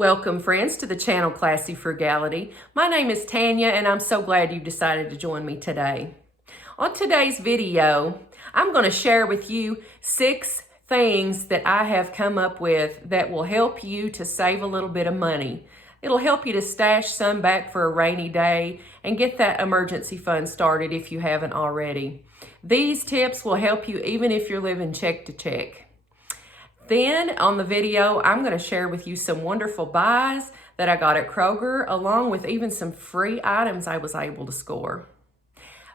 Welcome, friends, to the channel Classy Frugality. My name is Tanya, and I'm so glad you've decided to join me today. On today's video, I'm going to share with you 6 things that I have come up with that will help you to save a little bit of money. It'll help you to stash some back for a rainy day and get that emergency fund started if you haven't already. These tips will help you even if you're living check to check. Then on the video, I'm going to share with you some wonderful buys that I got at Kroger, along with even some free items I was able to score.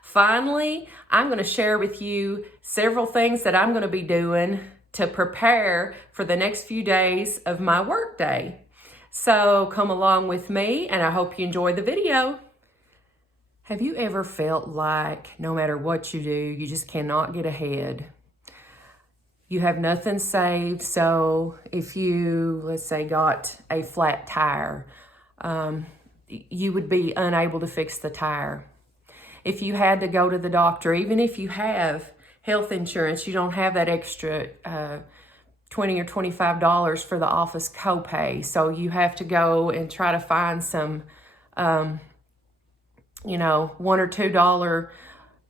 Finally, I'm going to share with you several things that I'm going to be doing to prepare for the next few days of my work day. So come along with me, and I hope you enjoy the video. Have you ever felt like no matter what you do, you just cannot get ahead? You have nothing saved, so if you, let's say, got a flat tire, you would be unable to fix the tire. If you had to go to the doctor, even if you have health insurance, you don't have that extra $20 or $25 for the office copay, so you have to go and try to find some, $1 or $2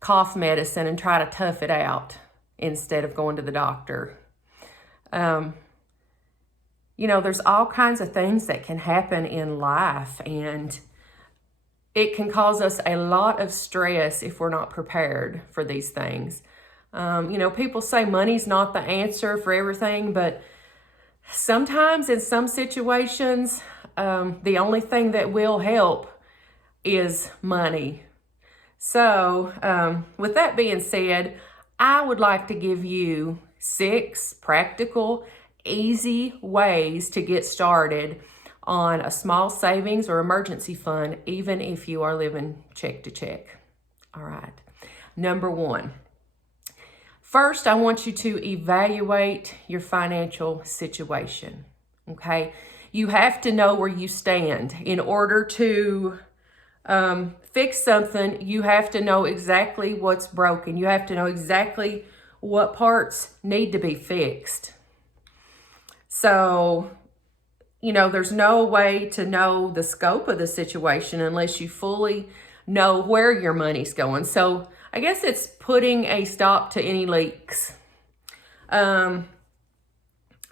cough medicine and try to tough it out instead of going to the doctor. There's all kinds of things that can happen in life, and it can cause us a lot of stress if we're not prepared for these things. People say money's not the answer for everything, but sometimes in some situations, the only thing that will help is money. So with that being said, I would like to give you 6 practical, easy ways to get started on a small savings or emergency fund, even if you are living check to check. All right. Number 1. First, I want you to evaluate your financial situation. Okay. You have to know where you stand. In order to fix something, you have to know exactly what's broken. You have to know exactly what parts need to be fixed. So, there's no way to know the scope of the situation unless you fully know where your money's going. So I guess it's putting a stop to any leaks.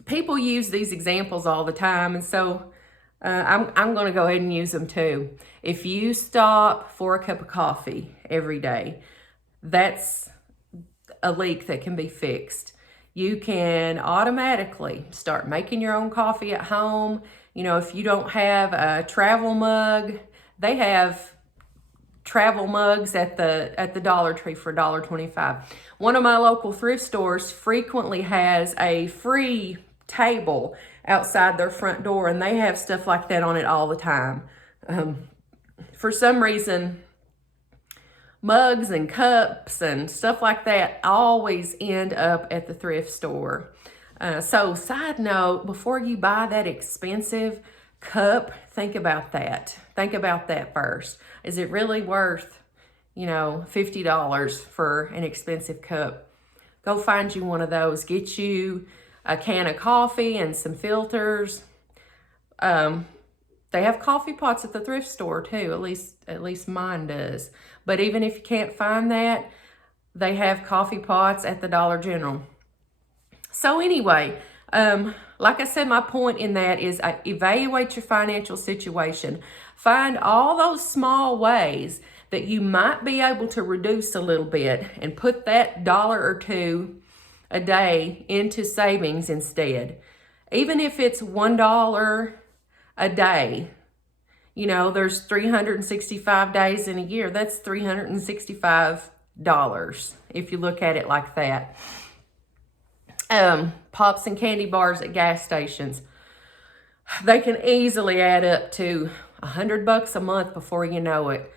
People use these examples all the time, and so I'm going to go ahead and use them too. If you stop for a cup of coffee every day, that's a leak that can be fixed. You can automatically start making your own coffee at home. If you don't have a travel mug, they have travel mugs at the Dollar Tree for $1.25. One of my local thrift stores frequently has a free table outside their front door, and they have stuff like that on it all the time. For some reason, mugs and cups and stuff like that always end up at the thrift store. So side note, before you buy that expensive cup, think about that. Think about that first. Is it really worth, $50 for an expensive cup? Go find you one of those. Get you a can of coffee and some filters. They have coffee pots at the thrift store too. At least mine does. But even if you can't find that, they have coffee pots at the Dollar General. So anyway, like I said, my point in that is evaluate your financial situation. Find all those small ways that you might be able to reduce a little bit and put that $1 or $2 a day into savings instead. Even if it's $1 a day, there's 365 days in a year. That's $365 if you look at it like that. Pops and candy bars at gas stations, they can easily add up to $100 a month before you know it.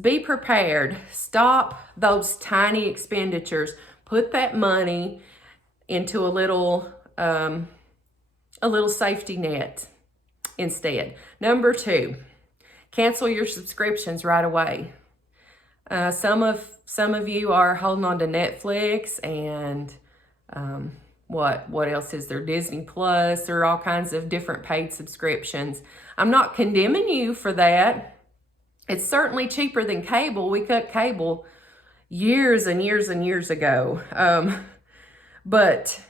Be prepared. Stop those tiny expenditures. Put that money into a little safety net instead. Number 2, cancel your subscriptions right away. Some of you are holding on to Netflix and what else is there? Disney Plus. There are all kinds of different paid subscriptions. I'm not condemning you for that. It's certainly cheaper than cable. We cut cable years and years and years ago. But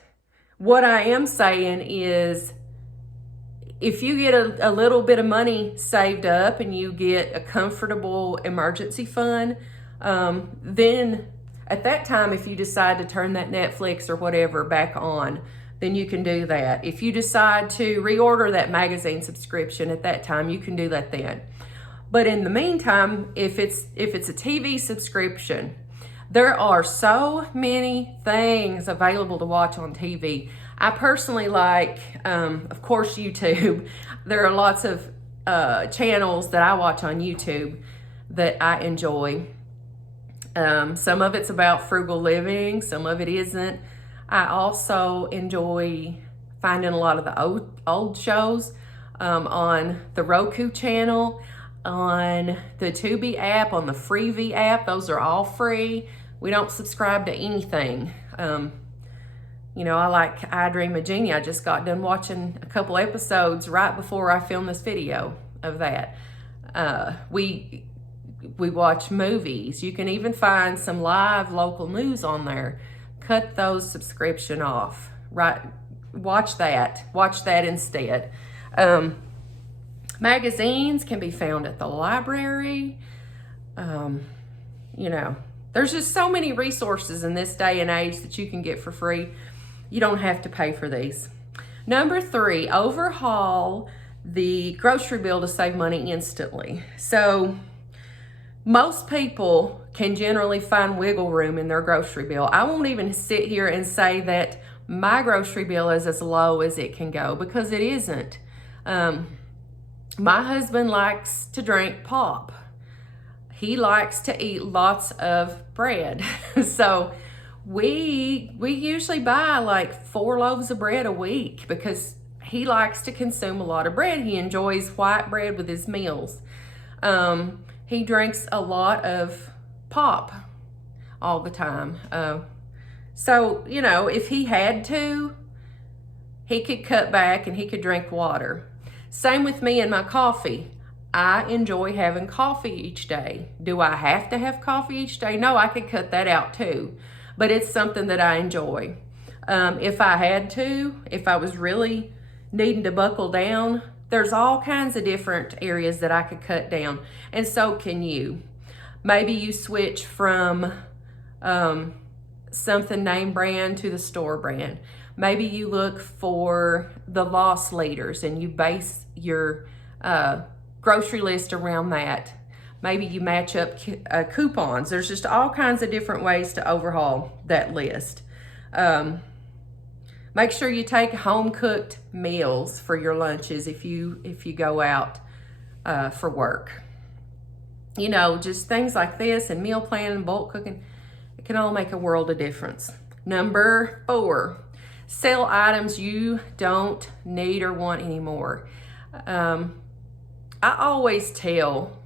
what I am saying is, if you get a little bit of money saved up and you get a comfortable emergency fund, then at that time, if you decide to turn that Netflix or whatever back on, then you can do that. If you decide to reorder that magazine subscription at that time, you can do that then. But in the meantime, if it's a TV subscription, there are so many things available to watch on TV. I personally like, of course, YouTube. There are lots of channels that I watch on YouTube that I enjoy. Some of it's about frugal living, some of it isn't. I also enjoy finding a lot of the old shows on the Roku channel, on the Tubi app, on the Freevee app. Those are all free. We don't subscribe to anything. I like I Dream of Jeannie. I just got done watching a couple episodes right before I filmed this video of that. We watch movies. You can even find some live local news on there. Cut those subscription off. Right? Watch that instead. Magazines can be found at the library. There's just so many resources in this day and age that you can get for free. You don't have to pay for these. Number 3, overhaul the grocery bill to save money instantly. So most people can generally find wiggle room in their grocery bill. I won't even sit here and say that my grocery bill is as low as it can go, because it isn't. My husband likes to drink pop. He likes to eat lots of bread. So we usually buy like 4 loaves of bread a week because he likes to consume a lot of bread. He enjoys white bread with his meals. He drinks a lot of pop all the time. So, if he had to, he could cut back and he could drink water. Same with me and my coffee. I enjoy having coffee each day. Do I have to have coffee each day? No, I could cut that out too. But it's something that I enjoy. If I had to, if I was really needing to buckle down, there's all kinds of different areas that I could cut down. And so can you. Maybe you switch from something name brand to the store brand. Maybe you look for the loss leaders and you base your grocery list around that. Maybe you match up coupons. There's just all kinds of different ways to overhaul that list. Make sure you take home cooked meals for your lunches if you go out for work. Just things like this, and meal planning, bulk cooking, it can all make a world of difference. Number 4, sell items you don't need or want anymore. I always tell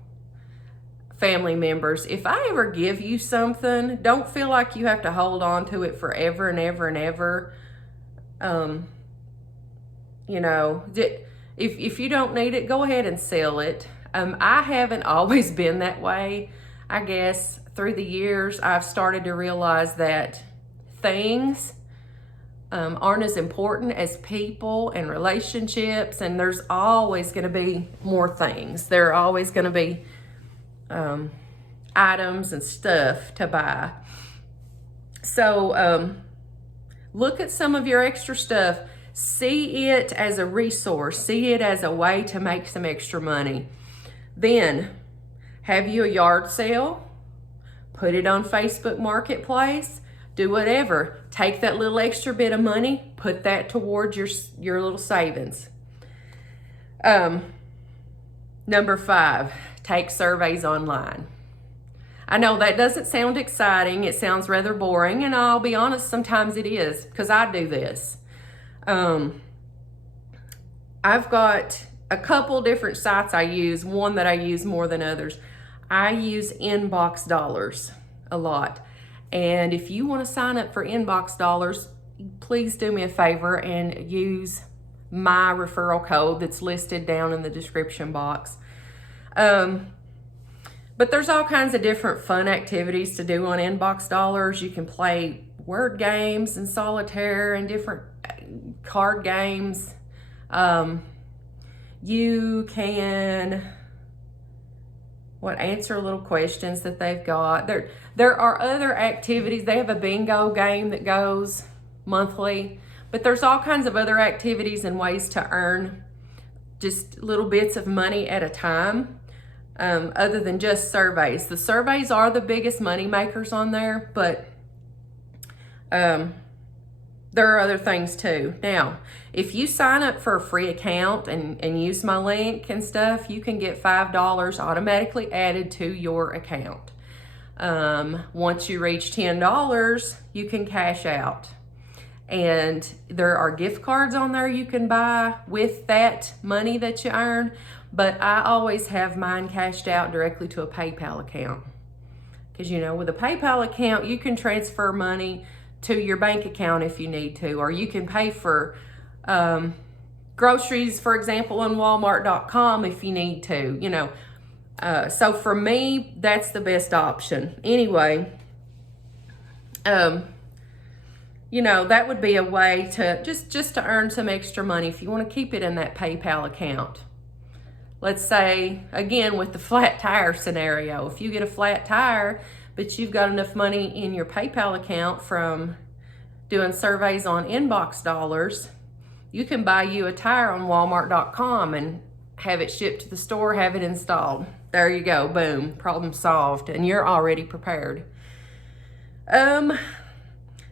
family members, if I ever give you something, don't feel like you have to hold on to it forever and ever and ever. If you don't need it, go ahead and sell it. I haven't always been that way. I guess through the years, I've started to realize that things aren't as important as people and relationships, and there's always going to be more things. There are always going to be items and stuff to buy. So look at some of your extra stuff. See it as a resource. See it as a way to make some extra money. Then have you a yard sale. Put it on Facebook Marketplace. Do whatever. Take that little extra bit of money. Put that towards your little savings. Number 5, take surveys online. I know that doesn't sound exciting. It sounds rather boring, and I'll be honest, sometimes it is, because I do this. I've got a couple different sites I use, one that I use more than others. I use Inbox Dollars a lot. And if you want to sign up for Inbox Dollars, please do me a favor and use my referral code that's listed down in the description box. But there's all kinds of different fun activities to do on Inbox Dollars. You can play word games and solitaire and different card games. You can answer little questions that they've got. There are other activities. They have a bingo game that goes monthly, but there's all kinds of other activities and ways to earn just little bits of money at a time, other than just surveys. The surveys are the biggest money makers on there, but there are other things too. Now, if you sign up for a free account and use my link and stuff, you can get $5 automatically added to your account. Once you reach $10, you can cash out. And there are gift cards on there you can buy with that money that you earn, but I always have mine cashed out directly to a PayPal account. Because, you know, with a PayPal account, you can transfer money to your bank account if you need to, or you can pay for groceries, for example, on Walmart.com if you need to, you know. So for me, that's the best option. Anyway, you know, that would be a way to just to earn some extra money if you want to keep it in that PayPal account. Let's say, again, with the flat tire scenario, if you get a flat tire, but you've got enough money in your PayPal account from doing surveys on Inbox Dollars, you can buy you a tire on Walmart.com and have it shipped to the store, have it installed. There you go, boom, problem solved, and you're already prepared.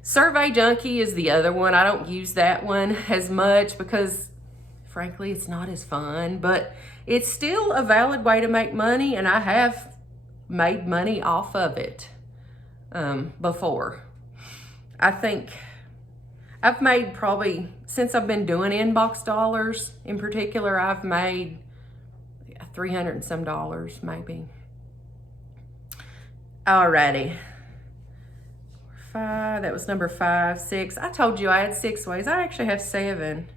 Survey Junkie is the other one. I don't use that one as much because, frankly, it's not as fun, but it's still a valid way to make money, and I have made money off of it before. I think I've made probably, since I've been doing Inbox Dollars in particular, I've made $300 and some dollars maybe. Alrighty. That was number 5, 6. I told you I had 6 ways. I actually have 7.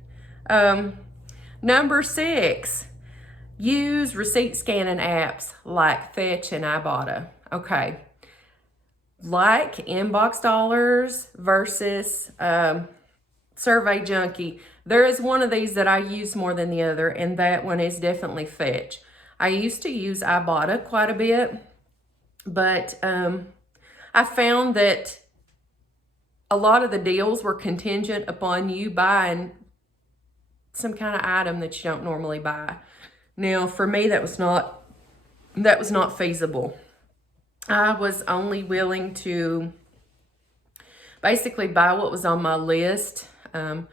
Number 6, use receipt scanning apps like Fetch and Ibotta. Okay. Like Inbox Dollars versus Survey Junkie, there is one of these that I use more than the other, and that one is definitely Fetch. I used to use Ibotta quite a bit, but I found that a lot of the deals were contingent upon you buying some kind of item that you don't normally buy. Now, for me, that was not feasible. I was only willing to basically buy what was on my list. You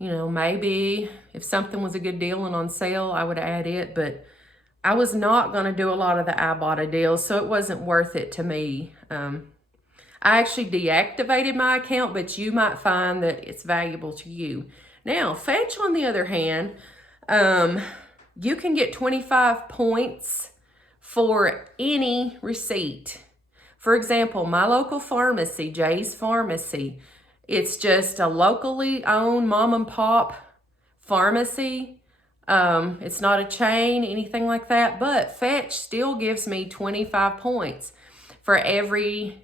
know, maybe if something was a good deal and on sale, I would add it, but I was not going to do a lot of the Ibotta deals, so it wasn't worth it to me. I actually deactivated my account, but you might find that it's valuable to you. Now, Fetch, on the other hand, you can get 25 points for any receipt. For example, my local pharmacy, Jay's Pharmacy, it's just a locally owned mom and pop pharmacy. It's not a chain, anything like that, but Fetch still gives me 25 points for every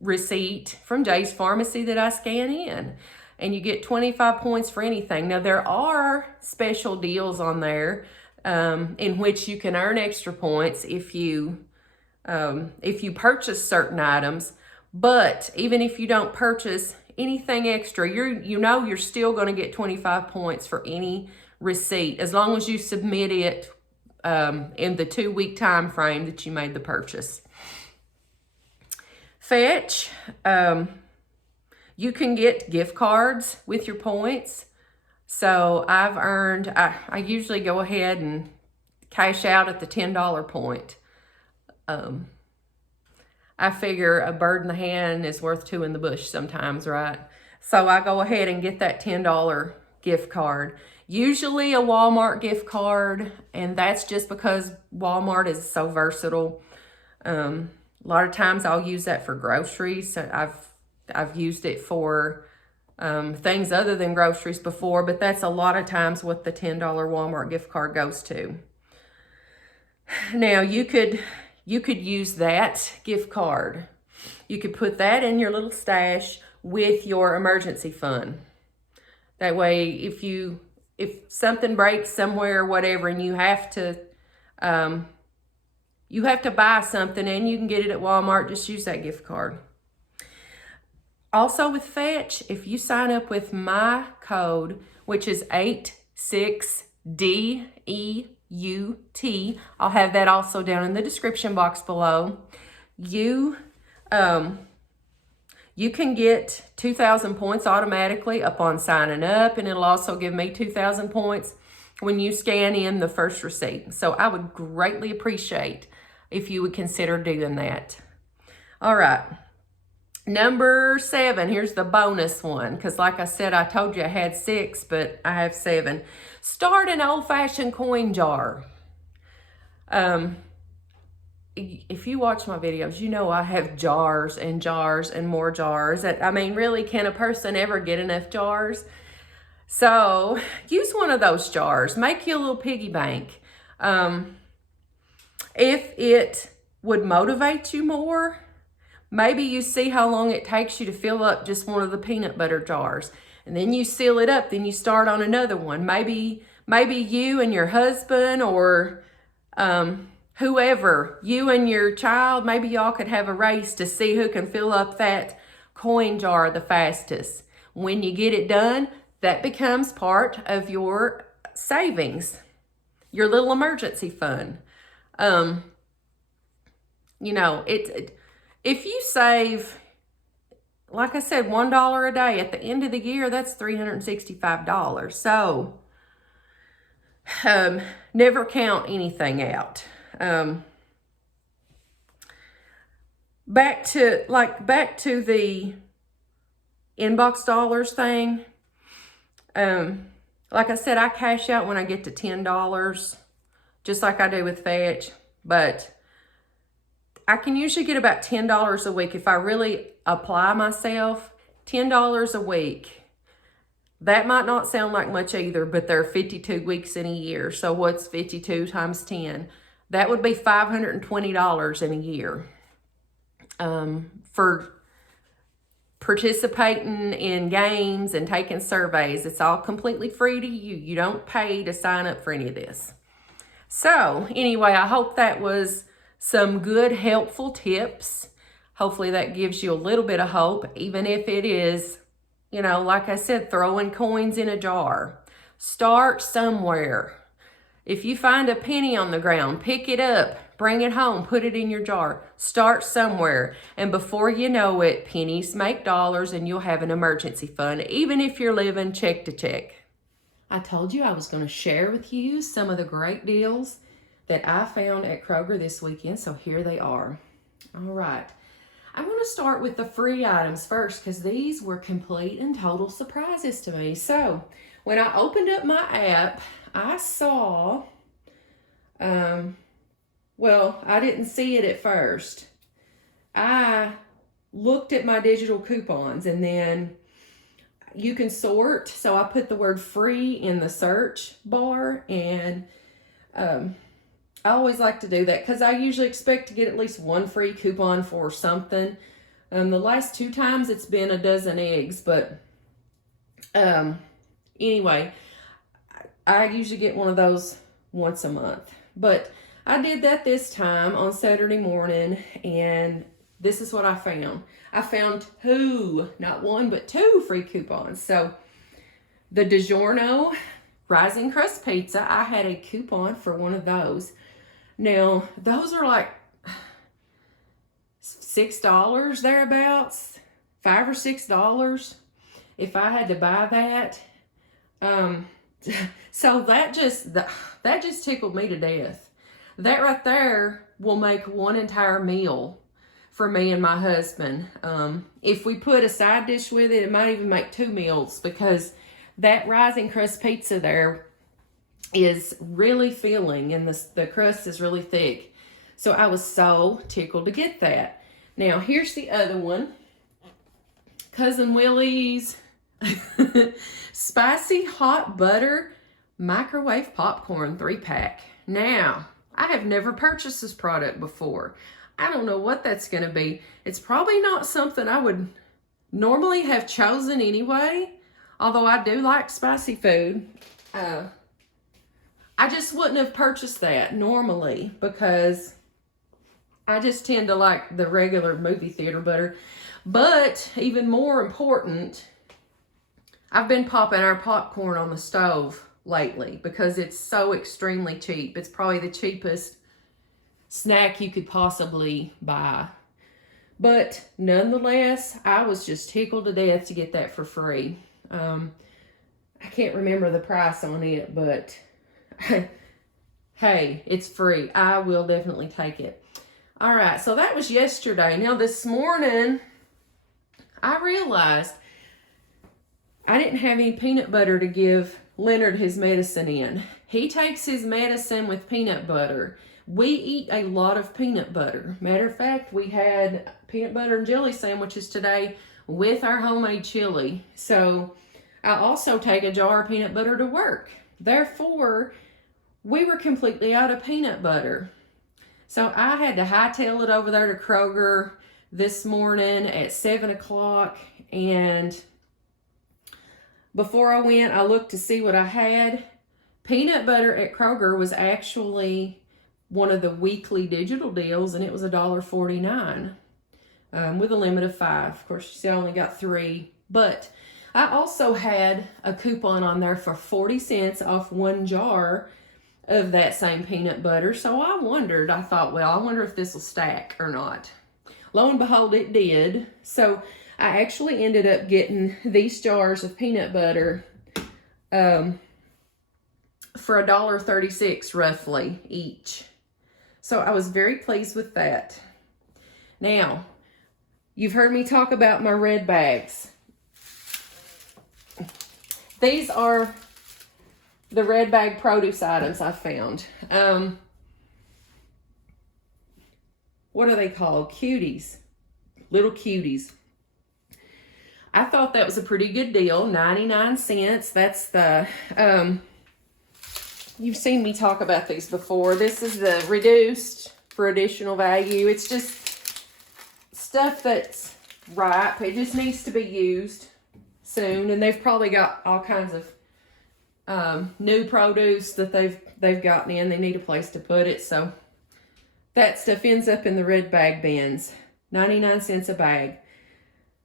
receipt from Jay's Pharmacy that I scan in. And you get 25 points for anything. Now, there are special deals on there in which you can earn extra points if you purchase certain items. But even if you don't purchase anything extra, you're still going to get 25 points for any receipt as long as you submit it in the 2-week time frame that you made the purchase. Fetch, you can get gift cards with your points. So I've earned, I usually go ahead and cash out at the $10 point. I figure a bird in the hand is worth 2 in the bush sometimes, right? So I go ahead and get that $10 gift card. Usually a Walmart gift card, and that's just because Walmart is so versatile. A lot of times I'll use that for groceries. So I've used it for things other than groceries before, but that's a lot of times what the $10 Walmart gift card goes to. Now, you could use that gift card. You could put that in your little stash with your emergency fund. That way, if something breaks somewhere or whatever, and you have to buy something and you can get it at Walmart, just use that gift card. Also with Fetch, if you sign up with my code, which is 86DEUT, I'll have that also down in the description box below. You can get 2,000 points automatically upon signing up, and it'll also give me 2,000 points when you scan in the first receipt. So I would greatly appreciate if you would consider doing that. All right. Number 7, here's the bonus one, because like I said, I told you I had 6, but I have 7. Start an old-fashioned coin jar. If you watch my videos, you know I have jars and jars and more jars. I mean, really, can a person ever get enough jars? So use one of those jars. Make you a little piggy bank. If it would motivate you more, maybe you see how long it takes you to fill up just one of the peanut butter jars. And then you seal it up, then you start on another one. Maybe you and your husband, or whoever, you and your child, maybe y'all could have a race to see who can fill up that coin jar the fastest. When you get it done, that becomes part of your savings, your little emergency fund. If you save, like I said, $1 a day, at the end of the year, that's $365. So, never count anything out. Back to the inbox dollars thing. Like I said, I cash out when I get to $10, just like I do with Fetch, but I can usually get about $10 a week if I really apply myself. $10 a week. That might not sound like much either, but there are 52 weeks in a year. So what's 52 times 10? That would be $520 in a year. For participating in games and taking surveys. It's all completely free to you. You don't pay to sign up for any of this. So anyway, I hope that was some good, helpful tips. Hopefully that gives you a little bit of hope, even if it is, like I said, throwing coins in a jar. Start somewhere. If you find a penny on the ground, pick it up, bring it home, put it in your jar. Start somewhere. And before you know it, pennies make dollars and you'll have an emergency fund, even if you're living check to check. I told you I was going to share with you some of the great deals that I found at Kroger this weekend, so here they are. All right. I'm going to start with the free items first because these were complete and total surprises to me. So when I opened up my app, I saw, I didn't see it at first. I looked at my digital coupons and then you can sort. So I put the word free in the search bar, and I always like to do that because I usually expect to get at least one free coupon for something. The last 2 times it's been a dozen eggs, but anyway, I usually get one of those once a month. But I did that this time on Saturday morning, and this is what I found. I found 2, not 1, but 2 free coupons. So the DiGiorno Rising Crust Pizza, I had a coupon for one of those. Now, those are like $6 thereabouts, $5 or $6 if I had to buy that. So that just tickled me to death. That right there will make one entire meal for me and my husband. If we put a side dish with it, it might even make 2 meals because that Rising Crust Pizza there is really filling and the crust is really thick. So I was so tickled to get that. Now here's the other one. Cousin Willie's Spicy hot butter microwave popcorn 3-pack. Now, I have never purchased this product before. I don't know what that's going to be. It's probably not something I would normally have chosen anyway, although I do like spicy food. I just wouldn't have purchased that normally because I just tend to like the regular movie theater butter. But even more important, I've been popping our popcorn on the stove lately because it's so extremely cheap. It's probably the cheapest snack you could possibly buy. But nonetheless, I was just tickled to death to get that for free. I can't remember the price on it, but hey, it's free. I will definitely take it. All right, so that was yesterday. Now this morning, I realized I didn't have any peanut butter to give Leonard his medicine in. He takes his medicine with peanut butter. We eat a lot of peanut butter. Matter of fact, we had peanut butter and jelly sandwiches today with our homemade chili. So I also take a jar of peanut butter to work. Therefore, we were completely out of peanut butter. So I had to hightail it over there to Kroger this morning at 7 o'clock. And before I went, I looked to see what I had. Peanut butter at Kroger was actually one of the weekly digital deals, and it was $1.49 with a limit of 5. Of course, you only got 3. But I also had a coupon on there for 40 cents off 1 jar of that same peanut butter. So I wondered, I thought, well, I wonder if this will stack or not. Lo and behold, it did. So I actually ended up getting these jars of peanut butter for $1.36 roughly each. So I was very pleased with that. Now, you've heard me talk about my red bags. These are the red bag produce items I found. What are they called? Cuties. Little cuties. I thought that was a pretty good deal. 99 cents. That's the, you've seen me talk about these before. This is the reduced for additional value. It's just stuff that's ripe. It just needs to be used soon. And they've probably got all kinds of new produce that they've gotten in. They need a place to put it. So that stuff ends up in the red bag bins. 99 cents a bag.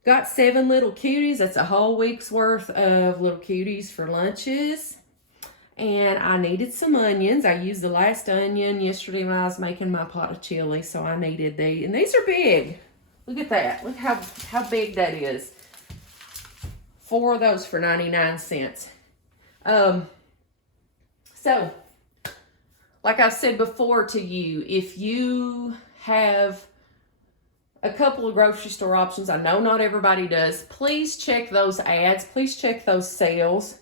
Got 7 little cuties. That's a whole week's worth of little cuties for lunches. And I needed some onions. I used the last onion yesterday when I was making my pot of chili. So I needed these. And these are big. Look at that. Look how big that is. 4 of those for 99 cents. So, like I've said before to you, if you have a couple of grocery store options, I know not everybody does, please check those ads. Please check those sales.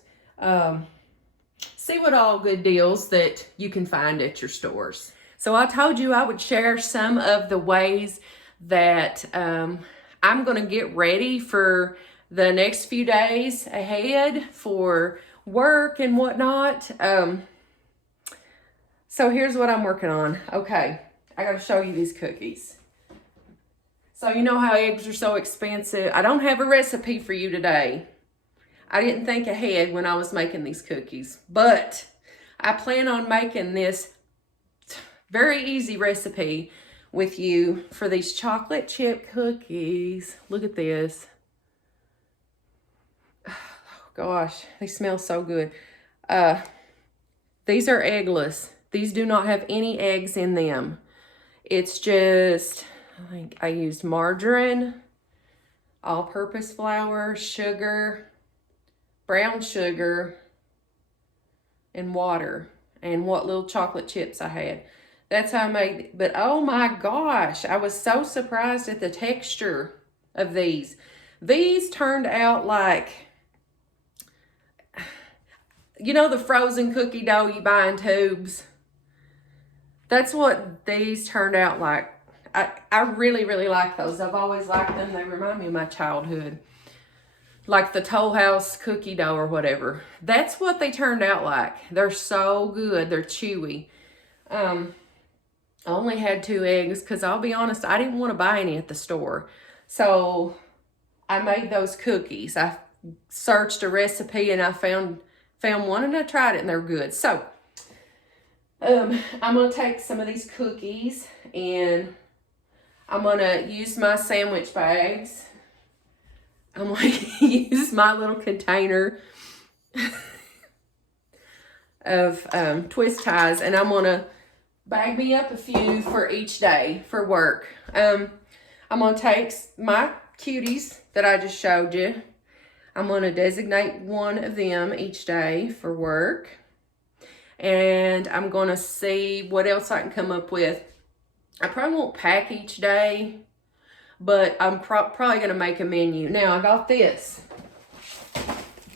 See what all good deals that you can find at your stores. So I told you I would share some of the ways that I'm going to get ready for the next few days ahead for work and whatnot. So here's what I'm working on. Okay, I got to show you these cookies. So you know how eggs are so expensive. I don't have a recipe for you today. I didn't think ahead when I was making these cookies, but I plan on making this very easy recipe with you for these chocolate chip cookies. Look at this. Oh, gosh, they smell so good. These are eggless. These do not have any eggs in them. It's just, I think I used margarine, all-purpose flour, sugar, brown sugar, and water, and what little chocolate chips I had. That's how I made it. But oh my gosh, I was so surprised at the texture of these. These turned out like, you know, the frozen cookie dough you buy in tubes? That's what these turned out like. I really, really like those. I've always liked them. They remind me of my childhood. like the Toll House cookie dough or whatever. That's what they turned out like. They're so good. They're chewy. I only had 2 eggs because I'll be honest, I didn't want to buy any at the store. So I made those cookies. I searched a recipe and I found one and I tried it and they're good. So I'm going to take some of these cookies and I'm going to use my sandwich bags. I'm going to use my little container of twist ties, and I'm going to bag me up a few for each day for work. I'm going to take my cuties that I just showed you. I'm going to designate one of them each day for work. And I'm going to see what else I can come up with. I probably won't pack each day, but I'm probably going to make a menu. Now, I got this.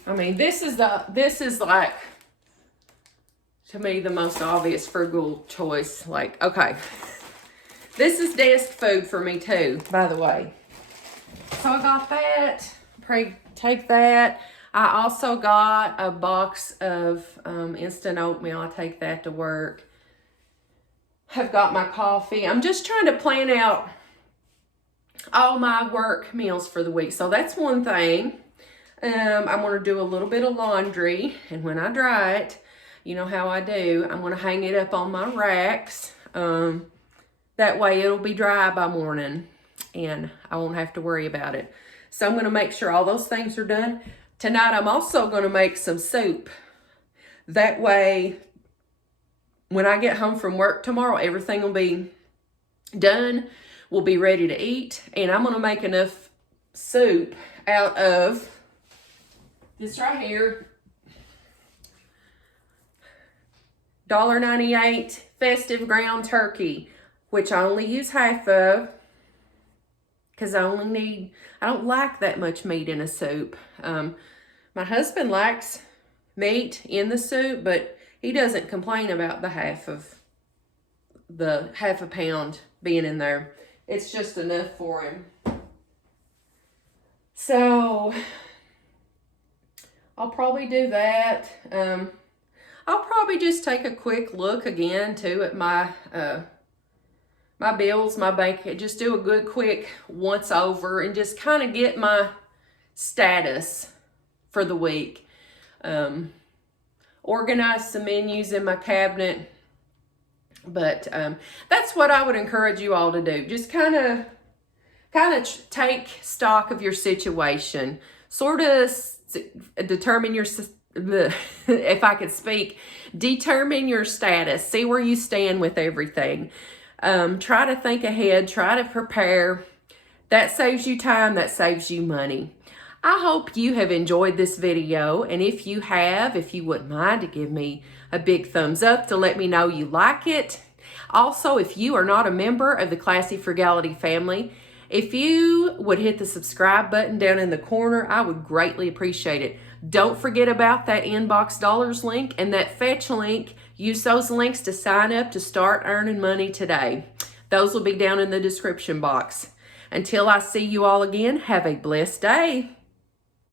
I mean, this is like, to me, the most obvious frugal choice. Like, okay, this is desk food for me too, by the way. So I got that. Take that. I also got a box of instant oatmeal. I take that to work. I've got my coffee. I'm just trying to plan out all my work meals for the week. So that's one thing. I'm going to do a little bit of laundry. And when I dry it, you know how I do, I'm going to hang it up on my racks. That way it'll be dry by morning and I won't have to worry about it. So I'm going to make sure all those things are done. Tonight I'm also going to make some soup. That way when I get home from work tomorrow, everything will be done. We'll be ready to eat. And I'm going to make enough soup out of this right here. $1.98 festive ground turkey, which I only use half of because I don't like that much meat in a soup. My husband likes meat in the soup, but he doesn't complain about the half a pound being in there. It's just enough for him. So I'll probably do that. I'll probably just take a quick look again too at my my bills, my bank. Just do a good quick once over and just kind of get my status for the week. Organize some menus in my cabinet. But that's what I would encourage you all to do. Just kind of take stock of your situation. Sort of determine your, if I could speak, determine your status. See where you stand with everything. Try to think ahead. Try to prepare. That saves you time. That saves you money. I hope you have enjoyed this video. And if you have, if you wouldn't mind to give me a big thumbs up to let me know you like it. Also, if you are not a member of the Classy Frugality family, if you would hit the subscribe button down in the corner, I would greatly appreciate it. Don't forget about that inbox dollars link and that fetch link. Use those links to sign up to start earning money today. Those will be down in the description box. Until I see you all again, have a blessed day.